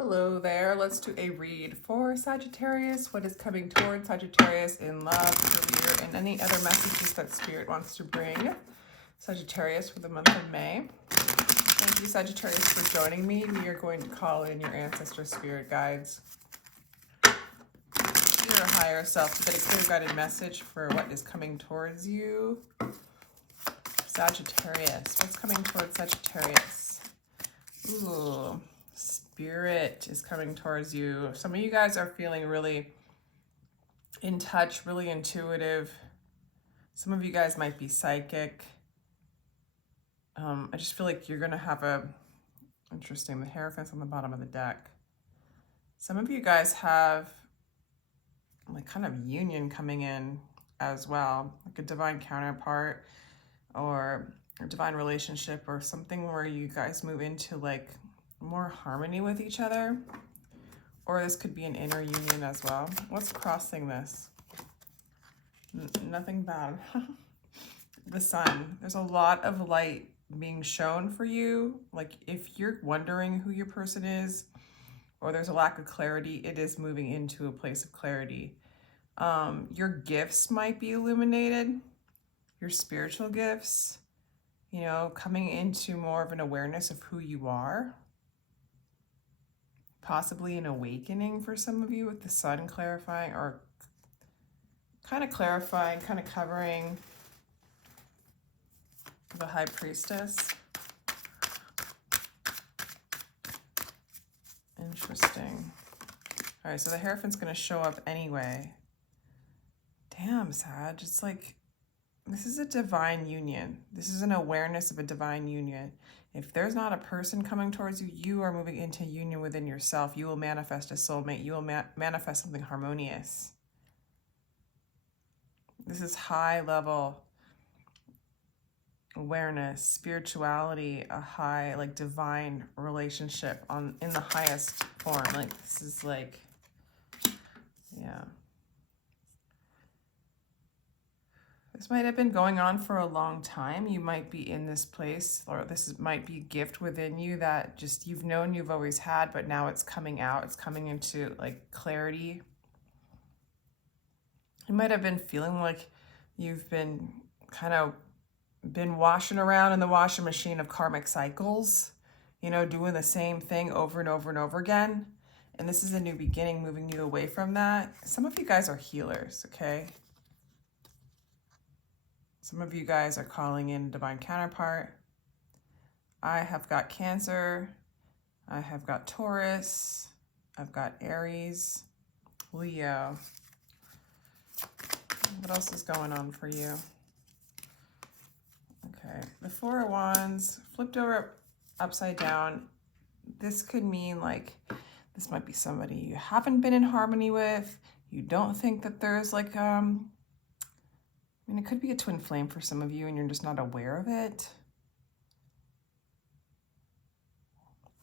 Hello there. Let's do a read for Sagittarius. What is coming towards Sagittarius in love, career, and any other messages that Spirit wants to bring Sagittarius for the month of May. Thank you, Sagittarius, for joining me. We are going to call in your ancestor spirit guides, your higher self, to get a clear guided message for what is coming towards you. Sagittarius. What's coming towards Sagittarius? Ooh. Spirit is coming towards you. Some of you guys are feeling really in touch, really intuitive. Some of you guys might be psychic. I just feel like you're going to have interesting, the Hierophant's on the bottom of the deck. Some of you guys have like kind of union coming in as well, like a divine counterpart or a divine relationship or something where you guys move into like more harmony with each other, or this could be an inner union as well. What's crossing this? Nothing bad. The sun. There's a lot of light being shown for you. Like if you're wondering who your person is, or there's a lack of clarity, it is moving into a place of clarity. Your gifts might be illuminated, your spiritual gifts, you know, coming into more of an awareness of who you are. Possibly an awakening for some of you with the sun clarifying, or kind of clarifying, kind of covering the High Priestess. Interesting. All right, so the Hierophant's going to show up anyway. Damn, Sag. It's like, this is a divine union. This is an awareness of a divine union. If there's not a person coming towards you, you are moving into union within yourself. You will manifest a soulmate. You will manifest something harmonious. This is high level awareness, spirituality, a high, like divine relationship in the highest form. Like this is like, yeah. This might have been going on for a long time. You might be in this place, or might be a gift within you that just you've known you've always had, but now it's coming out. It's coming into like clarity. You might have been feeling like you've been washing around in the washing machine of karmic cycles, you know, doing the same thing over and over and over again. And this is a new beginning, moving you away from that. Some of you guys are healers, okay? Some of you guys are calling in divine counterpart. I have got Cancer. I have got Taurus. I've got Aries, Leo. What else is going on for you? Okay, the Four of Wands flipped over upside down. This could mean like, this might be somebody you haven't been in harmony with. You don't think that there's like, I mean, it could be a twin flame for some of you and you're just not aware of it.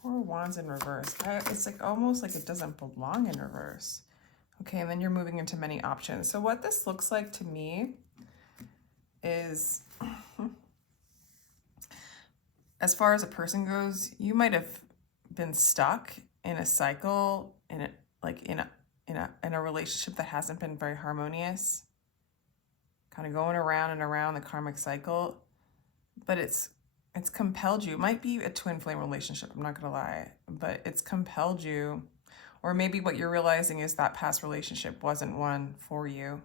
Four of Wands in reverse. It's like almost like it doesn't belong in reverse. Okay, and then you're moving into many options. So what this looks like to me is, as far as a person goes, you might have been stuck in a cycle, in a relationship that hasn't been very harmonious. Kind of going around and around the karmic cycle, but it's compelled you. It might be a twin flame relationship, I'm not gonna lie, but it's compelled you, or maybe what you're realizing is that past relationship wasn't one for you,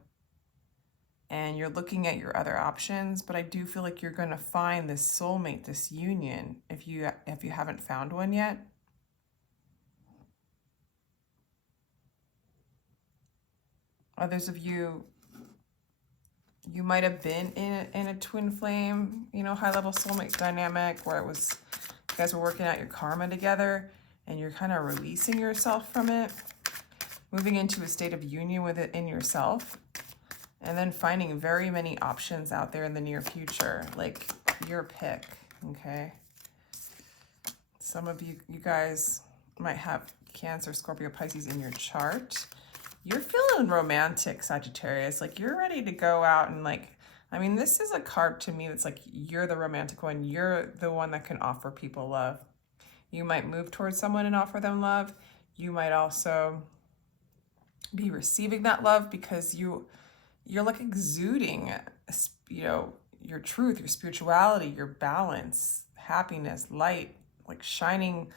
and you're looking at your other options. But I do feel like you're gonna find this soulmate, this union, if you haven't found one yet. Others of you, you might have been in a twin flame, you know, high level soulmate dynamic where it was, you guys were working out your karma together and you're kind of releasing yourself from it, moving into a state of union with it in yourself, and then finding very many options out there in the near future, like your pick, okay? Some of you guys might have Cancer, Scorpio, Pisces in your chart. You're feeling romantic, Sagittarius. Like you're ready to go out and like, I mean, this is a card to me that's like, you're the romantic one. You're the one that can offer people love. You might move towards someone and offer them love. You might also be receiving that love because you're like exuding, you know, your truth, your spirituality, your balance, happiness, light, like shining.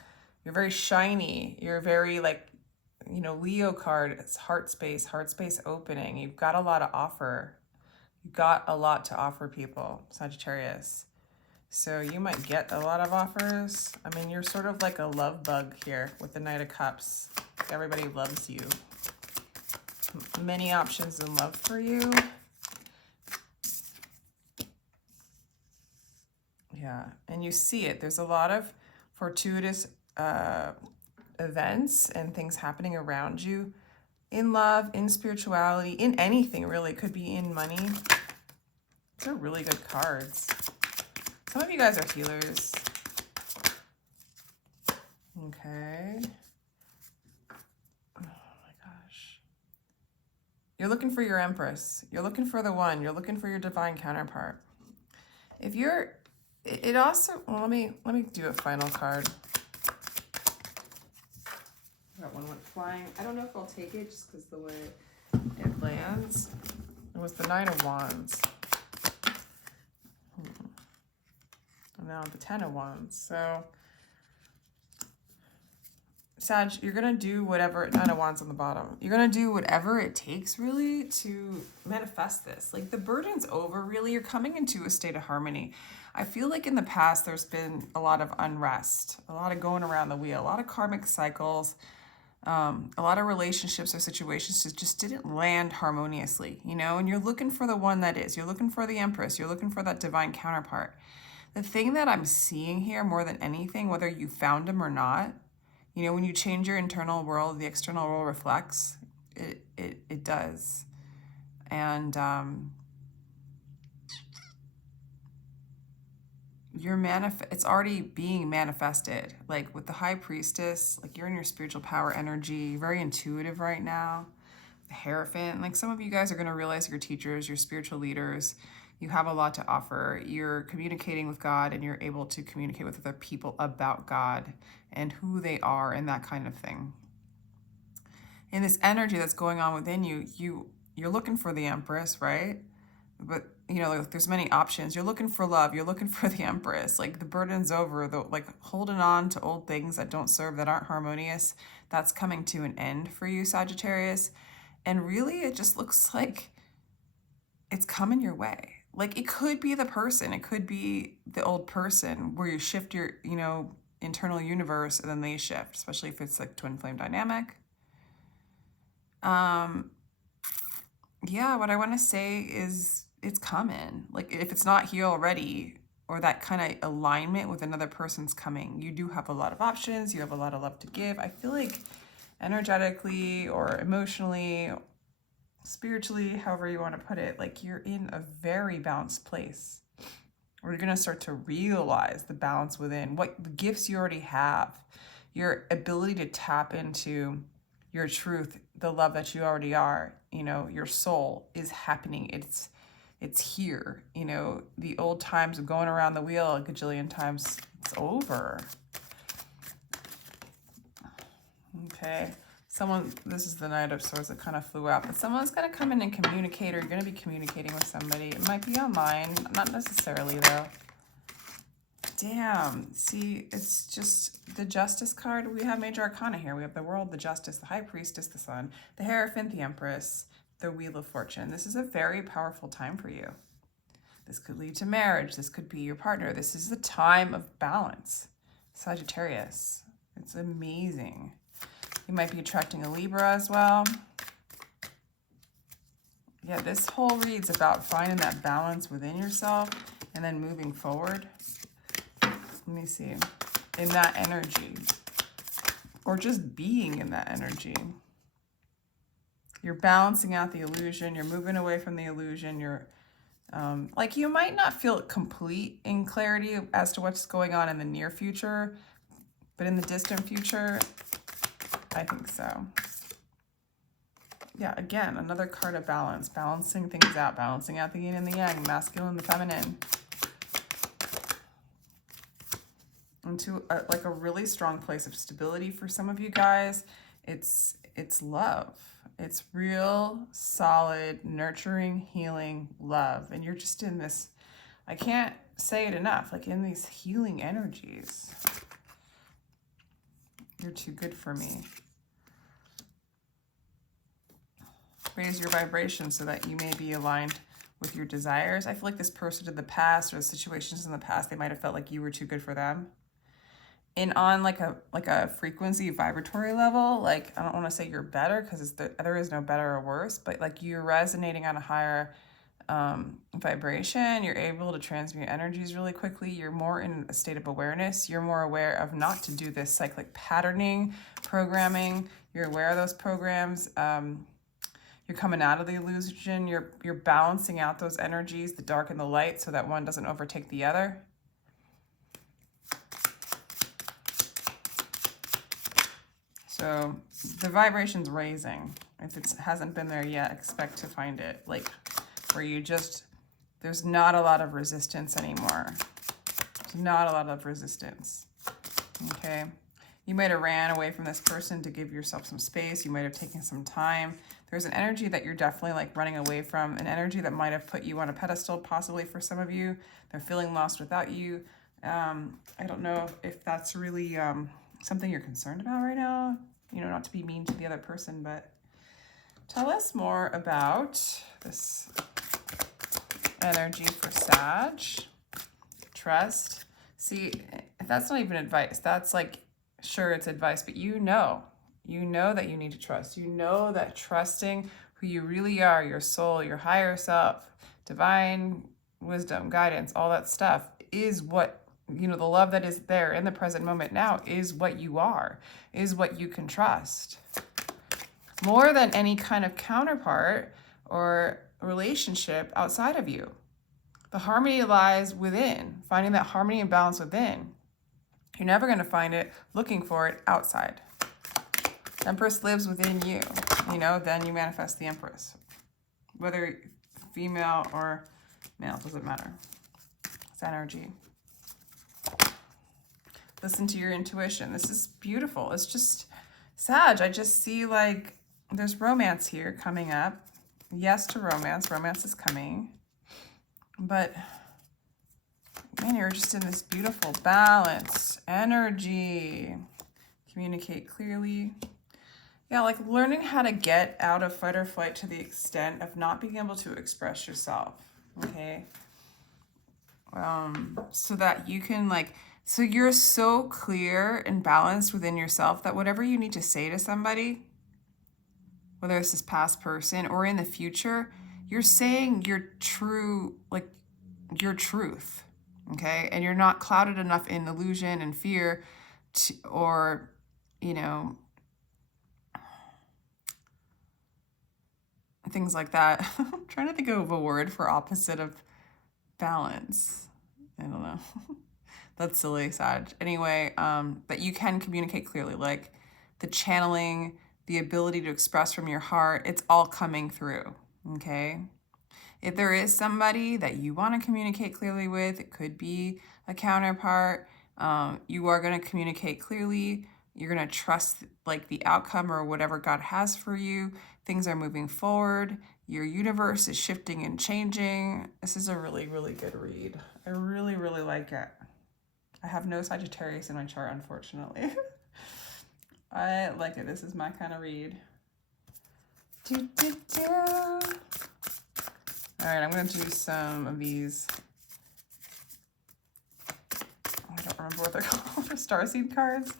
You're very shiny. You're very like, you know, Leo card, it's heart space opening. You've got a lot to offer. You've got a lot to offer people, Sagittarius. So you might get a lot of offers. I mean, you're sort of like a love bug here with the Knight of Cups. Everybody loves you. Many options in love for you. Yeah, and you see it. There's a lot of fortuitous events and things happening around you in love, in spirituality, in anything really. It could be in money. These are really good cards. Some of you guys are healers. Okay. Oh my gosh. You're looking for your Empress. You're looking for the one. You're looking for your divine counterpart. If you're, it also, well, let me do a final card. That one went flying. I don't know if I'll take it just because the way it lands. It was the Nine of Wands. And now the Ten of Wands. So, Sag, you're going to do whatever, Nine of Wands on the bottom. You're going to do whatever it takes, really, to manifest this. Like, the burden's over, really. You're coming into a state of harmony. I feel like in the past, there's been a lot of unrest, a lot of going around the wheel, a lot of karmic cycles. A lot of relationships or situations just didn't land harmoniously, you know, and you're looking for the one that is. You're looking for the Empress. You're looking for that divine counterpart. The thing that I'm seeing here more than anything, whether you found him or not, you know, when you change your internal world, the external world reflects. It does. And it's already being manifested. Like with the High Priestess, like you're in your spiritual power energy, very intuitive right now. The Hierophant, like some of you guys are going to realize you're teachers, you're spiritual leaders, you have a lot to offer. You're communicating with God and you're able to communicate with other people about God and who they are and that kind of thing. In this energy that's going on within you, you're looking for the Empress, right? But you know, like, there's many options. You're looking for love. You're looking for the Empress. Like the burden's over. Like holding on to old things that don't serve, that aren't harmonious, that's coming to an end for you, Sagittarius. And really, it just looks like it's coming your way. Like it could be the person. It could be the old person where you shift your, you know, internal universe and then they shift, especially if it's like twin flame dynamic. Yeah, what I want to say is it's coming. Like if it's not here already, or that kind of alignment with another person's coming, you do have a lot of options. You have a lot of love to give. I feel like energetically or emotionally, spiritually, however you want to put it, like you're in a very balanced place. Or you're going to start to realize the balance within, what the gifts you already have, your ability to tap into your truth, the love that you already are, you know, your soul is happening. It's here, you know, the old times of going around the wheel a gajillion times, it's over. Okay, this is the Knight of Swords that kind of flew out, but someone's going to come in and communicate, or you're going to be communicating with somebody. It might be online, not necessarily though. Damn, see, it's just the Justice card. We have major arcana here. We have the World, the Justice, the High Priestess, the Sun, the Hierophant, the Empress, the Wheel of Fortune. This is a very powerful time for you. This could lead to marriage. This could be your partner. This is the time of balance. Sagittarius. It's amazing. You might be attracting a Libra as well. Yeah, this whole read's about finding that balance within yourself and then moving forward. Let me see. In that energy. Or just being in that energy. You're balancing out the illusion. You're moving away from the illusion. You're like, you might not feel complete in clarity as to what's going on in the near future, but in the distant future, I think so. Yeah, again, another card of balance, balancing things out, balancing out the yin and the yang, masculine, the feminine. Into like a really strong place of stability for some of you guys. it's love. It's real, solid, nurturing, healing love. And you're just in this, I can't say it enough, like in these healing energies. You're too good for me. Raise your vibration so that you may be aligned with your desires. I feel like this person in the past or the situations in the past, they might have felt like you were too good for them. And on like a frequency vibratory level, like I don't want to say you're better because there is no better or worse, but like you're resonating on a higher vibration. You're able to transmute energies really quickly. You're more in a state of awareness. You're more aware of not to do this cyclic patterning, programming. You're aware of those programs. You're coming out of the illusion. You're balancing out those energies, the dark and the light, so that one doesn't overtake the other. So the vibration's raising. If it hasn't been there yet, expect to find it. Like where you just, there's not a lot of resistance anymore. There's not a lot of resistance. Okay. You might have ran away from this person to give yourself some space. You might have taken some time. There's an energy that you're definitely like running away from, an energy that might have put you on a pedestal, possibly for some of you. They're feeling lost without you. I don't know if that's really something you're concerned about right now. You know, not to be mean to the other person, but tell us more about this energy for Sag. Trust. See, that's not even advice. That's like, sure, it's advice, but you know that you need to trust. You know that trusting who you really are, your soul, your higher self, divine wisdom, guidance, all that stuff is what, you know, the love that is there in the present moment now is what you are, is what you can trust. More than any kind of counterpart or relationship outside of you. The harmony lies within, finding that harmony and balance within. You're never going to find it looking for it outside. Empress lives within you, you know, then you manifest the Empress. Whether female or male, doesn't matter. It's energy. Listen to your intuition. This is beautiful. It's just, Sag, I just see like there's romance here coming up. Yes to romance. Romance is coming. But, man, you're just in this beautiful balance, energy. Communicate clearly. Yeah, like learning how to get out of fight or flight to the extent of not being able to express yourself, okay? So that you can like, so you're so clear and balanced within yourself that whatever you need to say to somebody, whether it's this past person or in the future, you're saying your true, like your truth, okay? And you're not clouded enough in illusion and fear to, or, you know, things like that. I'm trying to think of a word for opposite of balance. I don't know. That's silly, Sag. Anyway, that you can communicate clearly, like the channeling, the ability to express from your heart, it's all coming through, okay? If there is somebody that you want to communicate clearly with, it could be a counterpart, you are going to communicate clearly. You're going to trust like the outcome or whatever God has for you. Things are moving forward. Your universe is shifting and changing. This is a really, really good read. I really, really like it. I have no Sagittarius in my chart, unfortunately. I like it. This is my kind of read. All right, I'm going to do some of these. I don't remember what they're called. Starseed cards.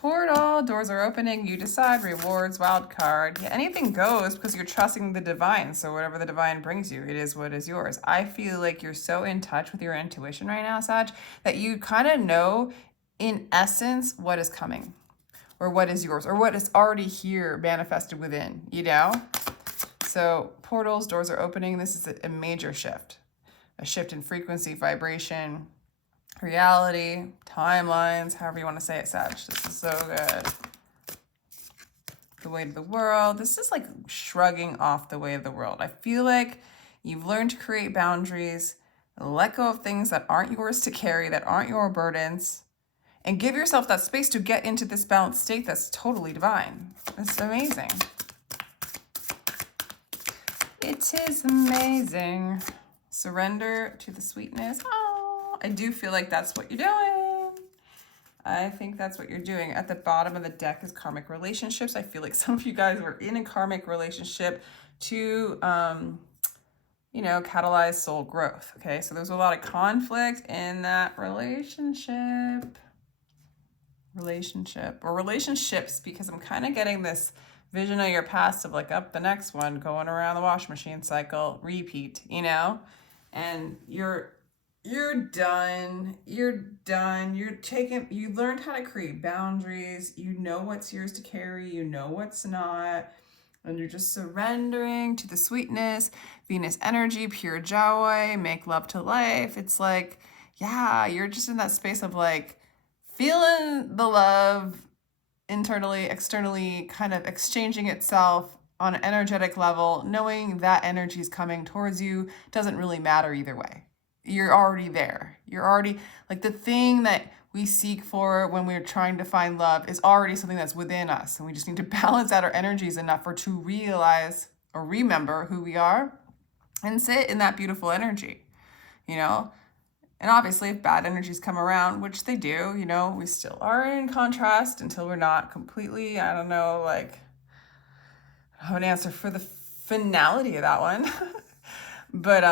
Portal, doors are opening, you decide, rewards, wild card. Yeah, anything goes because you're trusting the divine. So whatever the divine brings you, it is what is yours. I feel like you're so in touch with your intuition right now, Sag, that you kind of know in essence what is coming or what is yours or what is already here manifested within, you know? So portals, doors are opening. This is a major shift, a shift in frequency, vibration, reality, timelines, however you want to say it, Sag. This is so good. The weight of the world. This is like shrugging off the weight of the world. I feel like you've learned to create boundaries, let go of things that aren't yours to carry, that aren't your burdens, and give yourself that space to get into this balanced state that's totally divine. It's amazing. It is amazing. Surrender to the sweetness. Oh, I do feel like that's what you're doing. I think that's what you're doing. At the bottom of the deck is karmic relationships. I feel like some of you guys were in a karmic relationship to, you know, catalyze soul growth. Okay, so there's a lot of conflict in that relationship. Or relationships, because I'm kind of getting this vision of your past of like up the next one, going around the washing machine cycle, repeat, you know, and you're done. You learned how to create boundaries. You know what's yours to carry. You know what's not. And you're just surrendering to the sweetness, Venus energy, pure joy, make love to life. It's like, yeah, you're just in that space of like feeling the love internally, externally, kind of exchanging itself on an energetic level, knowing that energy is coming towards you. Doesn't really matter either way. You're already there. You're already, like, the thing that we seek for when we're trying to find love is already something that's within us. And we just need to balance out our energies enough for to realize or remember who we are and sit in that beautiful energy, you know? And obviously if bad energies come around, which they do, you know, we still are in contrast until we're not completely, I don't know, like, I don't have an answer for the finality of that one. But,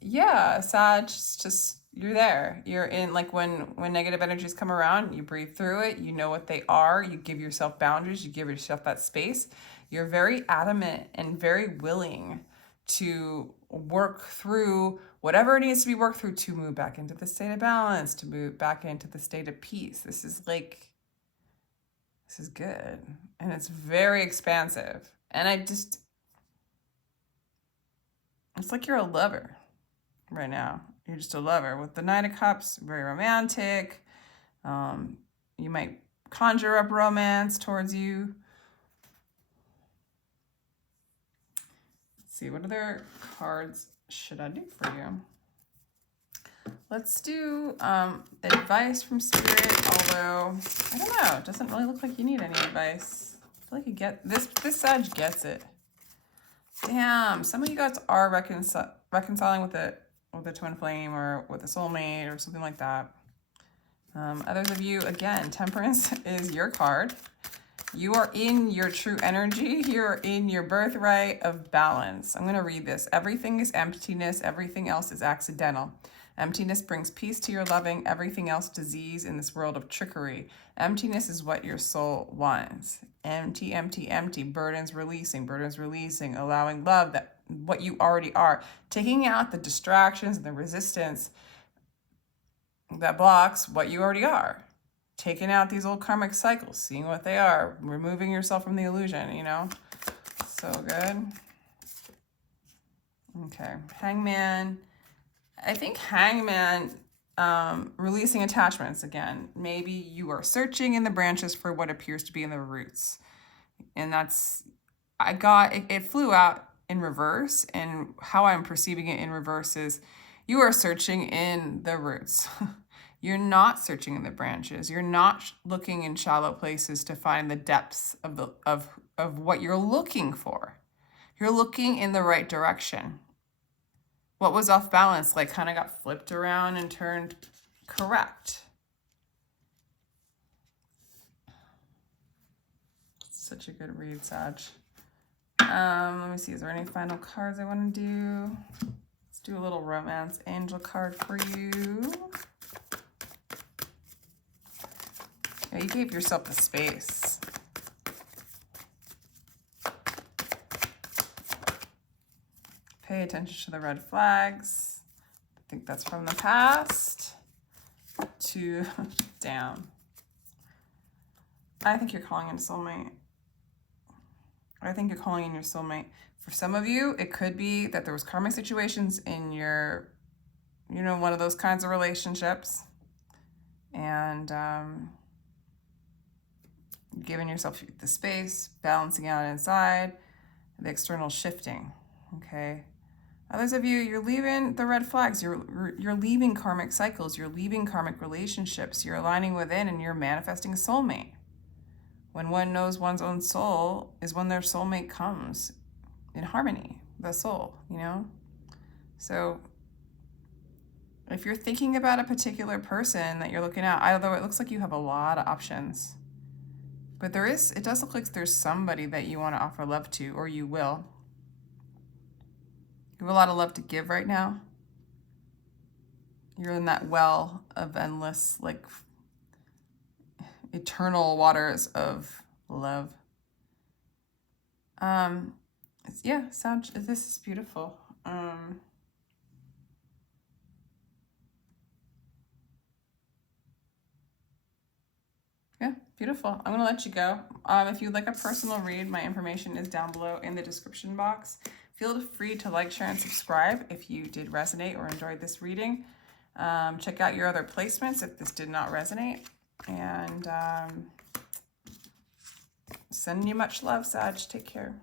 yeah, Sag, it's just, you're there. You're in, like, when negative energies come around, you breathe through it. You know what they are. You give yourself boundaries. You give yourself that space. You're very adamant and very willing to work through whatever needs to be worked through to move back into the state of balance, to move back into the state of peace. This is good. And it's very expansive. And it's like you're a lover right now. You're just a lover with the Knight of Cups, very romantic. You might conjure up romance towards you. Let's see, what other cards should I do for you? Let's do advice from Spirit, although, I don't know, it doesn't really look like you need any advice. I feel like you get, this Sag gets it. Damn, some of you guys are reconciling with a twin flame or with a soulmate or something like that. Others of you, again, Temperance is your card. You are in your true energy. You're in your birthright of balance. I'm going to read this. Everything is emptiness. Everything else is accidental. Emptiness brings peace to your loving. Everything else disease in this world of trickery. Emptiness is what your soul wants. Empty, empty, empty. Burdens releasing, allowing love, that what you already are. Taking out the distractions and the resistance that blocks what you already are. Taking out these old karmic cycles, seeing what they are, removing yourself from the illusion, you know? So good. Okay, Hangman. I think Hangman, releasing attachments again. Maybe you are searching in the branches for what appears to be in the roots. And that's, it flew out in reverse, and how I'm perceiving it in reverse is you are searching in the roots. You're not searching in the branches. You're not looking in shallow places to find the depths of what you're looking for. You're looking in the right direction. What was off balance, like, kind of got flipped around and turned correct. Such a good read, Sag. Let me see, is there any final cards I want to do? Let's do a little romance angel card for you. Yeah, you gave yourself the space. Pay attention to the red flags. I think that's from the past to down. I think you're calling in soulmate. I think you're calling in your soulmate. For some of you, it could be that there was karmic situations in your, you know, one of those kinds of relationships. And giving yourself the space, balancing out inside, the external shifting, okay? Others of you, you're leaving the red flags. You're leaving karmic cycles. You're leaving karmic relationships. You're aligning within and you're manifesting a soulmate. When one knows one's own soul is when their soulmate comes in harmony, the soul, you know? So if you're thinking about a particular person that you're looking at, although it looks like you have a lot of options, but it does look like there's somebody that you want to offer love to, or you will. You have a lot of love to give right now. You're in that well of endless, like, eternal waters of love. Yeah, this is beautiful. Yeah, beautiful. I'm gonna let you go. If you'd like a personal read, my information is down below in the description box. Feel free to like, share, and subscribe if you did resonate or enjoyed this reading. Check out your other placements if this did not resonate. And sending you much love, Sag. Take care.